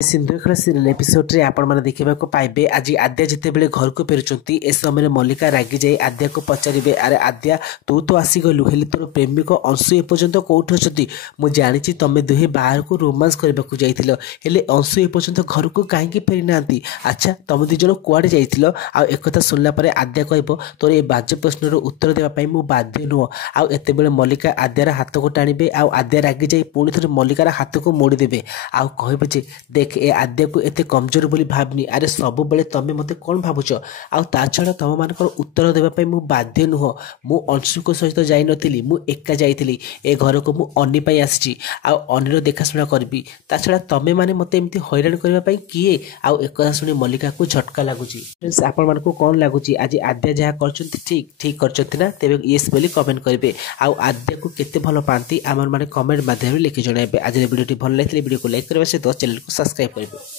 सिंधुखड़ा serial episode रे आपण माने देखिबा को पाइबे आज आद्या जिते बेले घर को फेरुचंती ए समय मल्लिका रागी जाई आद्या को पचारिबे अरे आद्या तू तो आसी गलु हेले तोर प्रेमिक अंशु ए पर्यंत कोठ अछती मु जानिची तमे दुहे बाहर को रोमांस करबा को जाइतिलो हेले अंशु ए पर्यंत घर को काहे की फेरि नांती अच्छा तमे दि जण कुआडे जाइतिलो आ एकथा सुनला परे आद्या कहबो तोर ए बाज्य प्रश्न रो उत्तर देबा पई मु बाध्य नो आ एते बेले मल्लिका आद्यार हाथ को टाणीबे आ आद्या रागी जाई पुणी थरे मल्लिकार हाथ को मोड़ी देबे आ कहबे जे देख ए आद्या को एते कमजोर बोली भावनी अरे सब बेले तमे मते कोन भाबुछ आ ता छडा तम मानकर उत्तर देबा पई मु बाध्य नुह मु अंशु को सहित जाई नथिली मु एका जाईथिली ए घर को मु अन्नी पई आसीची आ अन्नीर देखाशुना करबी ता छडा तमे माने मते एमती हैरान करबा पई किए आ एकदा सुनी मल्लिका को झटका लागुची फ्रेंड्स आपण मानको कोन लागुची आज आद्या जहा करचंती ठीक करचंती ना तेबे यस बोली कमेंट करबे आ आद्या को केते भलो पांती हमर माने कमेंट माध्यम रे लिखि जणाइबे आज वीडियोटी भल लागले वीडियो को लाइक करबा से चैनल को सब्सक्राइब करबे।